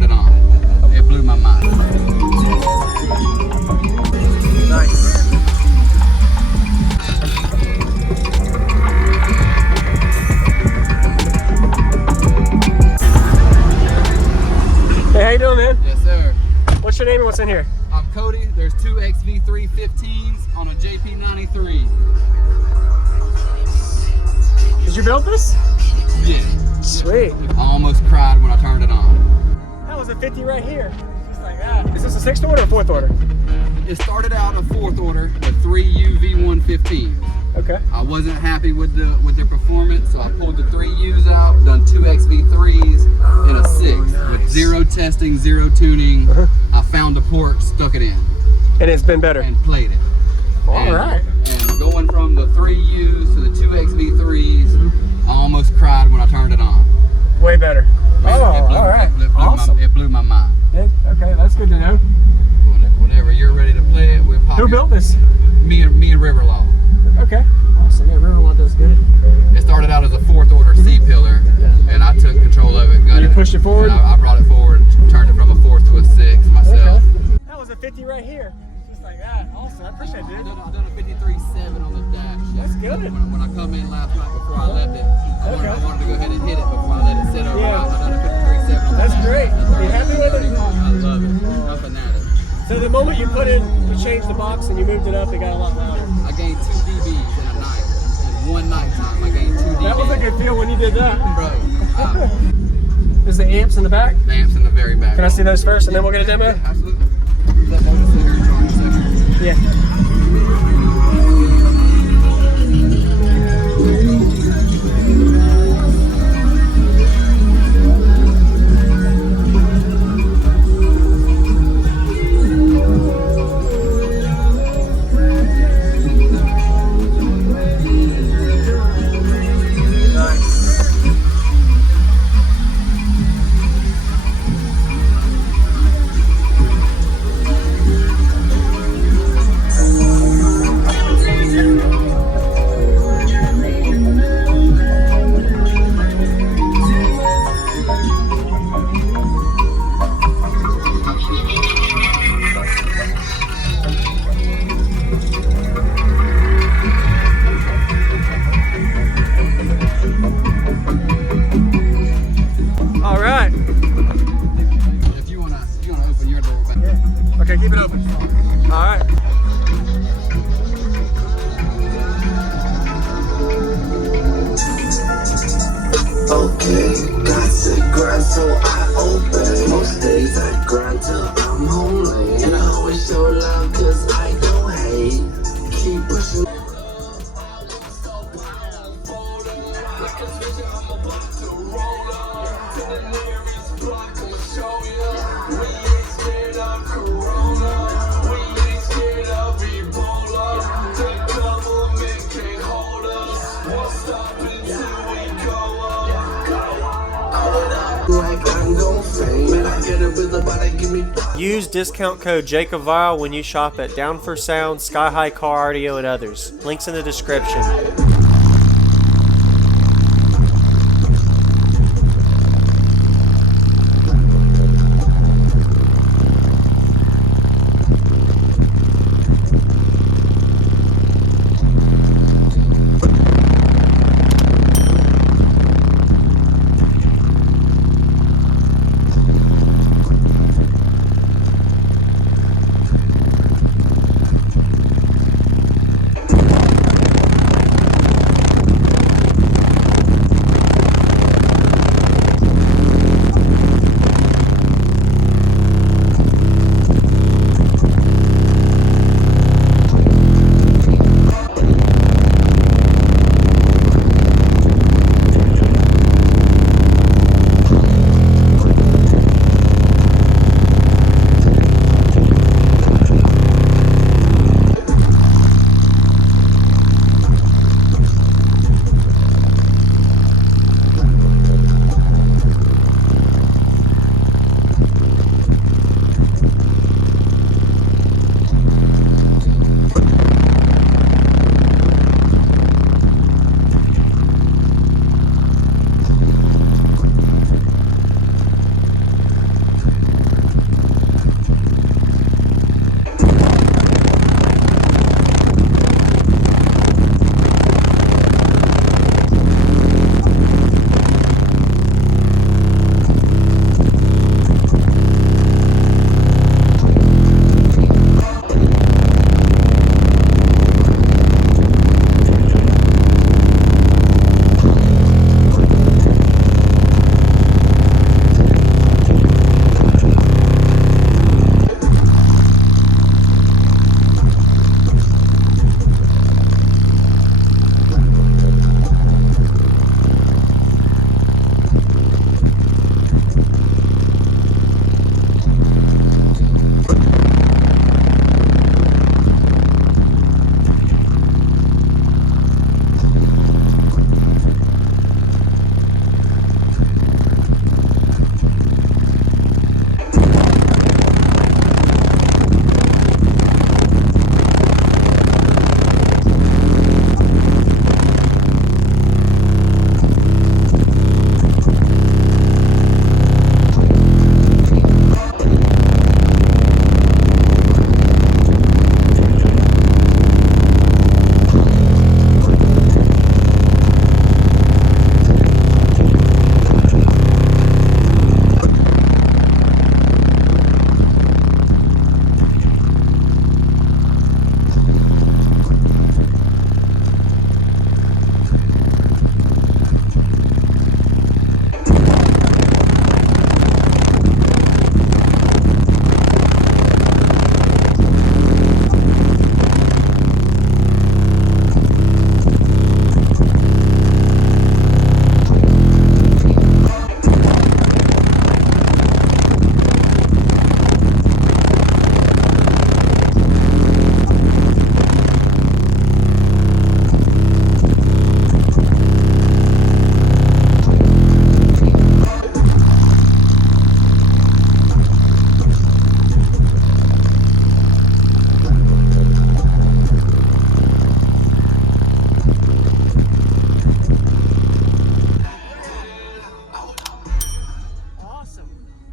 turned it on. It blew my mind. Nice. Hey, how you doing, man? Yes, sir. What's your name and what's in here? I'm Cody. There's two XV315s on a JP93. Did you build this? Yeah. Sweet. I almost cried when I turned it on. That was a 50 right here. Just like that. Is this a 6th order or 4th order? It started out a 4th order with 3 UV115s. Okay. I wasn't happy with their performance, so I pulled the 3 U's out, done 2 XV3s in a 6 with 0 testing, 0 tuning. I found the port, stuck it in. And it's been better. And played it. All right. And going from the 3 U's to the 2 XV3s, I almost cried when I turned it on. Way better. All right. Awesome. It blew my mind. Okay, that's good to know. Whenever you're ready to play it, we'll pop Who it. built this? Me and Riverlaw. Okay. Awesome. Yeah, Riverlaw does good. It started out as a 4th order C-pillar, and I took control of it. You pushed it forward? I brought it forward and turned it from a 4th to a 6 myself. Okay. That was a 50 right here. Just like that. Awesome. I appreciate it, dude. I've done a 53.7 on the dash. That's good. When I come in last night before I left it, I wanted to go ahead and hit it before I let it sit over. Yeah. I've done a 53.7 on the That's dash. great. Are you happy with it? I love it. I'm fanatic. So the moment you changed the box and you moved it up, it got a lot louder. I gained 2 dBs in a night. In one night time, I gained 2 dBs. That was a good feel when you did that. Bro. Is the amps in the back? The amps in the very back. Can I see those first and then we'll get a demo? Yeah, absolutely. Let those sit here and charge a second. Yeah. Okay, keep it open. All right. Okay, got to grind so I open. Most days I grind till I'm home late. And I always show love cause I don't hate. Keep pushing. Use discount code JacobViral when you shop at Down for Sound, Sky High Car Audio, and others. Links in the description.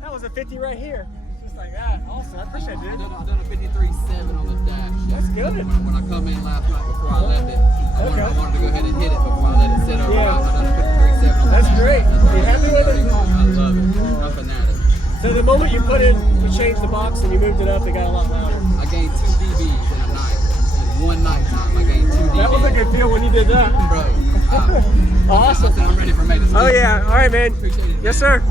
That was a 50 right here. Just like that. Awesome. I appreciate it, I dude. done a 53.7 on the dash. That's good. When I come in last night before I left it, I wanted to go ahead and hit it before I let it sit over. Yeah. I done a 53.7 on the That's dash. great. You happy with it? I love it. I'm fanatic. So the moment you changed the box and you moved it up, it got a lot louder. I gained 2 dBs in a night. In one night time, I gained 2 dBs. That was a good feel when you did that. Bro. Awesome. I'm ready for May the 6th. Oh yeah. All right, man. Appreciate it. Yes, sir.